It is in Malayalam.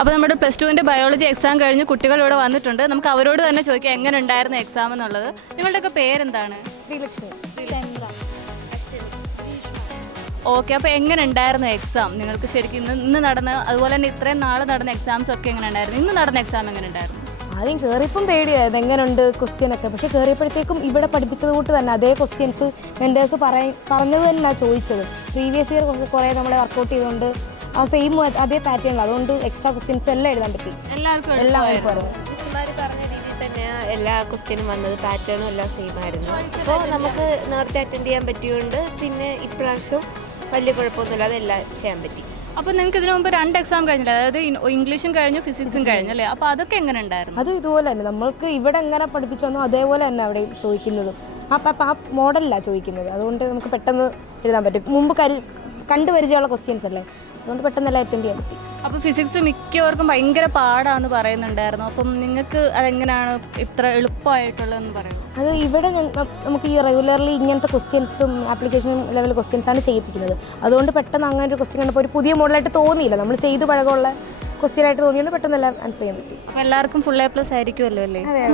അപ്പോൾ നമ്മുടെ +2 ബയോളജി എക്സാം കഴിഞ്ഞ് കുട്ടികൾ ഇവിടെ വന്നിട്ടുണ്ട്. നമുക്ക് അവരോട് തന്നെ ചോദിക്കാം എങ്ങനെ ഉണ്ടായിരുന്നു എക്സാം എന്നുള്ളത്. നിങ്ങളുടെയൊക്കെ പേരെന്താണ്? ശ്രീലക്ഷ്മി. ഓക്കെ, അപ്പോൾ എങ്ങനെ ഉണ്ടായിരുന്നു എക്സാം? നിങ്ങൾക്ക് ശരിക്കും ഇന്ന് നടന്ന, അതുപോലെ തന്നെ ഇത്രയും നാൾ നടന്ന എക്സാംസ് ഒക്കെ എങ്ങനെ ഉണ്ടായിരുന്നു? ഇന്ന് നടന്ന എക്സാം എങ്ങനെ ഉണ്ടായിരുന്നു? ആദ്യം കയറിയപ്പം പേടിയായിരുന്നു എങ്ങനെയുണ്ട് ക്വസ്റ്റ്യനൊക്കെ. പക്ഷേ കയറിയപ്പോഴത്തേക്കും ഇവിടെ പഠിപ്പിച്ചത് കൂട്ട് തന്നെ അതേ ക്വസ്റ്റ്യൻസ് മെൻറ്റേഴ്സ് പറഞ്ഞത് തന്നെയാണ് ചോദിച്ചത്. പ്രീവിയസ് ഇയർ കുറേ നമ്മളെ വർക്കൗട്ട് ചെയ്തുകൊണ്ട് ആ സെയിം അതേ പാറ്റേൺ, അതുകൊണ്ട് എക്സ്ട്രാ ക്വസ്റ്റ്യൻസ് എല്ലാം എഴുതാൻ പറ്റി. എല്ലാവർക്കും മിസ്സുമാർ പറഞ്ഞ രീതിയിൽ തന്നെയാണ് എല്ലാ ക്വസ്റ്റ്യനും വന്നത്. പാറ്റേണും എല്ലാം സെയിം ആയിരുന്നു. അപ്പോൾ നമുക്ക് നേരത്തെ അറ്റൻഡ് ചെയ്യാൻ പറ്റിയുകൊണ്ട് പിന്നെ ഇപ്രാവശ്യം വലിയ കുഴപ്പമൊന്നുമില്ല, അതെല്ലാം ചെയ്യാൻ പറ്റി. അപ്പോൾ നിങ്ങൾക്ക് ഇതിനു മുമ്പ് 2 എക്സാം കഴിഞ്ഞില്ല, അതായത് ഇംഗ്ലീഷും കഴിഞ്ഞു ഫിസിക്സും കഴിഞ്ഞു അല്ലേ? അപ്പോൾ അതൊക്കെ എങ്ങനെ ഉണ്ടായിരുന്നു? അതും ഇതുപോലെ തന്നെ നമ്മൾക്ക് ഇവിടെ എങ്ങനെ പഠിപ്പിച്ചോന്നോ അതേപോലെ തന്നെ അവിടെ ചോദിക്കുന്നത്. ആ മോഡലിലാണ് ചോദിക്കുന്നത്, അതുകൊണ്ട് നമുക്ക് പെട്ടെന്ന് എഴുതാൻ പറ്റും. മുമ്പ് കണ്ടുപരിചയമുള്ള ക്വസ്റ്റ്യൻസ് അല്ലേ, അതുകൊണ്ട് പെട്ടെന്നെല്ലാം അറ്റൻഡ് ചെയ്യാൻ പറ്റി. അപ്പോൾ ഫിസിക്സ് മിക്കവർക്കും ഭയങ്കര പാടാന്ന് പറയുന്നുണ്ടായിരുന്നു. അപ്പം നിങ്ങൾക്ക് അതെങ്ങനെയാണ് ഇത്ര എളുപ്പമായിട്ടുള്ളതെന്ന് പറയുന്നത്? അത് ഇവിടെ നമുക്ക് ഈ റെഗുലർലി ഇങ്ങനത്തെ ക്വസ്റ്റ്യൻസും ആപ്ലിക്കേഷൻ ലെവൽ ക്വസ്റ്റ്യൻസാണ് ചെയ്യിപ്പിക്കുന്നത്. അതുകൊണ്ട് പെട്ടെന്ന് അങ്ങനെ ഒരു ക്വസ്റ്റ്യൻ കണ്ടപ്പോൾ ഒരു പുതിയ മോഡലായിട്ട് തോന്നിയില്ല, നമ്മൾ ചെയ്ത് പഴകമുള്ള ക്വസ്റ്റ്യനായിട്ട് തോന്നിയുകൊണ്ട് പെട്ടെന്ന് എല്ലാം ആൻസർ ചെയ്യാൻ പറ്റി. അപ്പോൾ എല്ലാവർക്കും ഫുൾ A+ ആയിരിക്കുമല്ലോ അല്ലേ? അതെ.